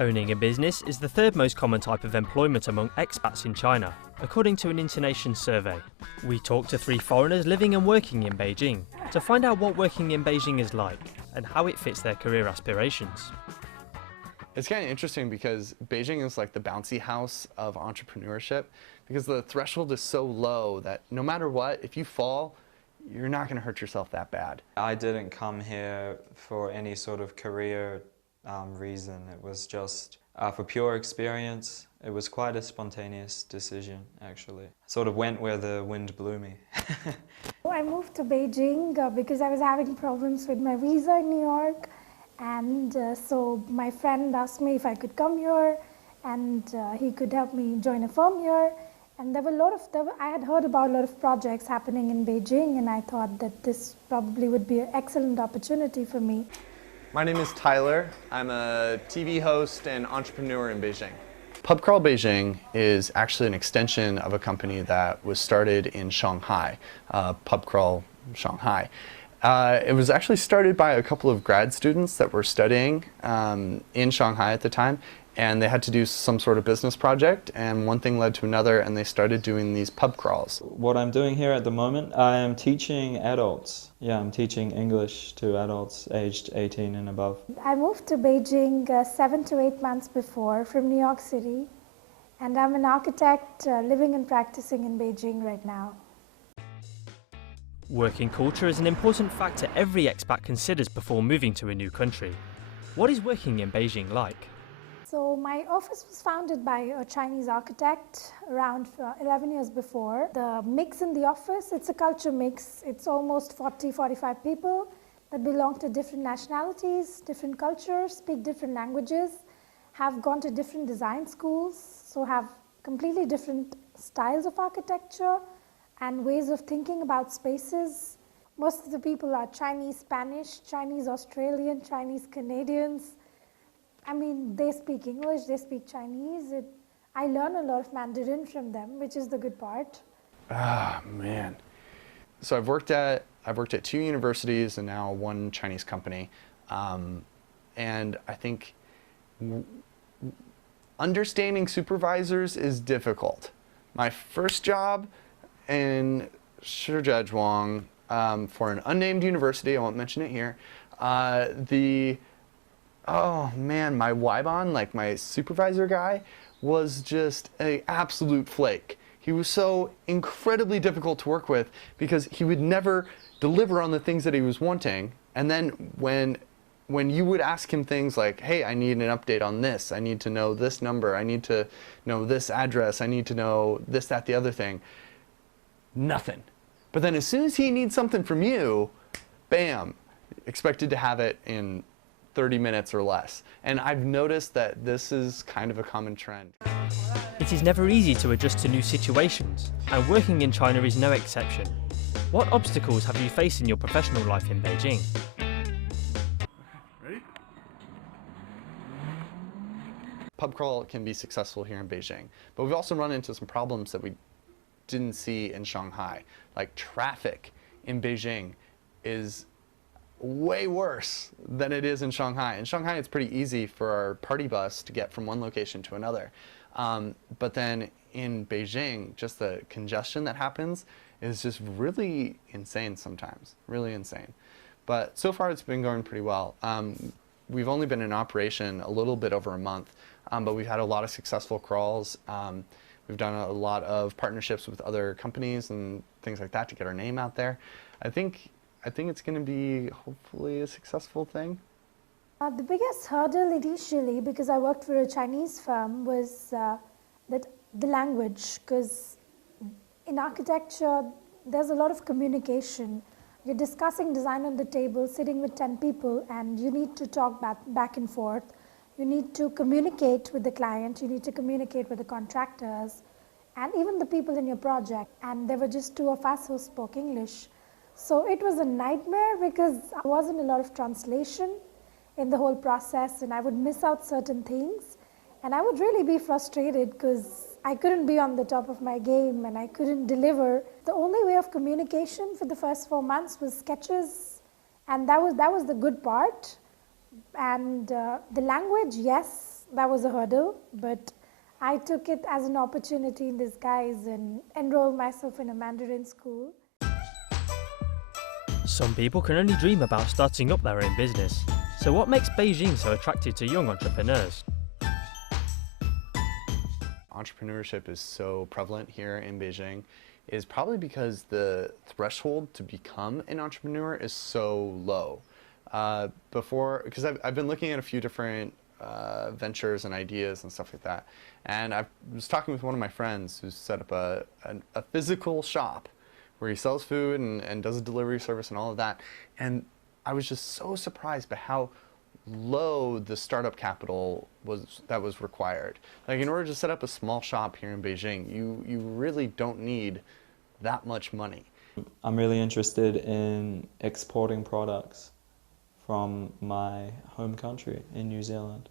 Owning a business is the third most common type of employment among expats in China, according to an InterNations survey. We talked to 3 foreigners living and working in Beijing to find out what working in Beijing is like and how it fits their career aspirations. It's kind of interesting because Beijing is like the bouncy house of entrepreneurship because the threshold is so low that no matter what, if you fall, you're not going to hurt yourself that bad. I didn't come here for any sort of career reason. It was just for pure experience. It was quite a spontaneous decision, actually. Sort of went where the wind blew me. I moved to Beijing because I was having problems with my visa in New York, and so my friend asked me if I could come here, and he could help me join a firm here. And there were I had heard about a lot of projects happening in Beijing, and I thought that this probably would be an excellent opportunity for me. My name is Tyler. I'm a TV host and entrepreneur in Beijing. Pub Crawl Beijing is actually an extension of a company that was started in Shanghai, Pub Crawl Shanghai. It was actually started by a couple of grad students that were studying in Shanghai at the time, and they had to do some sort of business project, and one thing led to another, and they started doing these pub crawls. What I'm doing here at the moment, I am teaching adults. Yeah, I'm teaching English to adults aged 18 and above. I moved to Beijing 7 to 8 months before from New York City, and I'm an architect living and practicing in Beijing right now. Working culture is an important factor every expat considers before moving to a new country. What is working in Beijing like? So my office was founded by a Chinese architect around 11 years before. The mix in the office, it's a culture mix. It's almost 40-45 people that belong to different nationalities, different cultures, speak different languages, have gone to different design schools, so have completely different styles of architecture and ways of thinking about spaces. Most of the people are Chinese Spanish, Chinese Australian, Chinese Canadians. I mean, they speak English, they speak Chinese. I learn a lot of Mandarin from them, which is the good part. Ah, man. So I've worked at 2 universities and now 1 Chinese company. And I think understanding supervisors is difficult. My first job in Shijiazhuang for an unnamed university, I won't mention it here, oh man, my Wybon, like my supervisor guy, was just an absolute flake. He was so incredibly difficult to work with because he would never deliver on the things that he was wanting. And then when you would ask him things like, hey, I need an update on this, I need to know this number, I need to know this address, I need to know this, that, the other thing, nothing. But then as soon as he needs something from you, bam, expected to have it in 30 minutes or less. And I've noticed that this is kind of a common trend. It is never easy to adjust to new situations, and working in China is no exception. What obstacles have you faced in your professional life in Beijing? Ready? Pub crawl can be successful here in Beijing, but we've also run into some problems that we didn't see in Shanghai. Like traffic in Beijing is way worse than it is in Shanghai. In Shanghai, it's pretty easy for our party bus to get from one location to another. But then in Beijing, just the congestion that happens is just really insane sometimes, really insane. But so far, it's been going pretty well. We've only been in operation a little bit over a month, but we've had a lot of successful crawls. We've done a lot of partnerships with other companies and things like that to get our name out there. I think it's going to be hopefully a successful thing. The biggest hurdle initially, because I worked for a Chinese firm, was the language, because in architecture, there's a lot of communication. You're discussing design on the table, sitting with 10 people, and you need to talk back and forth. You need to communicate with the client, you need to communicate with the contractors, and even the people in your project. And there were just 2 of us who spoke English. So it was a nightmare because there wasn't a lot of translation in the whole process, and I would miss out certain things. And I would really be frustrated because I couldn't be on the top of my game and I couldn't deliver. The only way of communication for the first 4 months was sketches, and that was the good part. And the language, yes, that was a hurdle, but I took it as an opportunity in disguise and enrolled myself in a Mandarin school. Some people can only dream about starting up their own business. So what makes Beijing so attractive to young entrepreneurs? Entrepreneurship is so prevalent here in Beijing is probably because the threshold to become an entrepreneur is so low. Because I've been looking at a few different ventures and ideas and stuff like that, and I was talking with one of my friends who's set up a physical shop where he sells food and does a delivery service and all of that, and I was just so surprised by how low the startup capital that was required. Like, in order to set up a small shop here in Beijing, you really don't need that much money. I'm really interested in exporting products from my home country in New Zealand.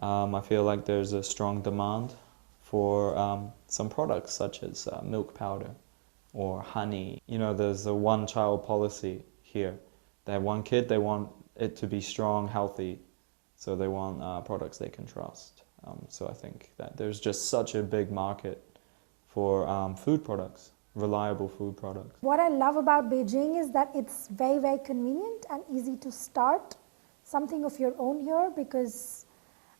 I feel like there's a strong demand for some products such as milk powder or honey. You know, there's a one-child policy here. They have one kid, they want it to be strong, healthy, so they want products they can trust. So I think that there's just such a big market for food products, reliable food products. What I love about Beijing is that it's very, very convenient and easy to start something of your own here, because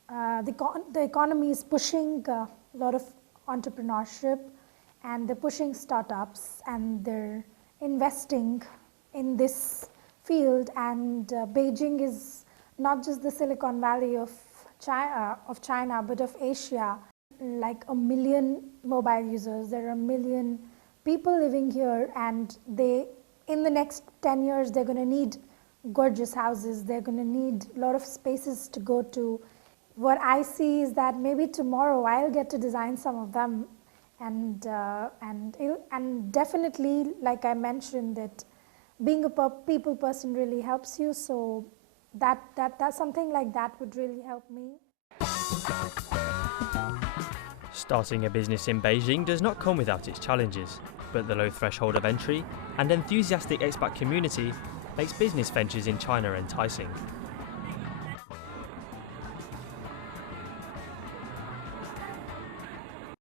the economy is pushing a lot of entrepreneurship, and they're pushing startups, and they're investing in this field. And Beijing is not just the Silicon Valley of China, but of Asia. Like 1 million mobile users, there are 1 million people living here, and in the next 10 years, they're going to need gorgeous houses. They're going to need a lot of spaces to go to. What I see is that maybe tomorrow I'll get to design some of them, and definitely, like I mentioned, that being a people person really helps you. So that's something like that would really help me. Starting a business in Beijing does not come without its challenges, but the low threshold of entry and enthusiastic expat community makes business ventures in China enticing.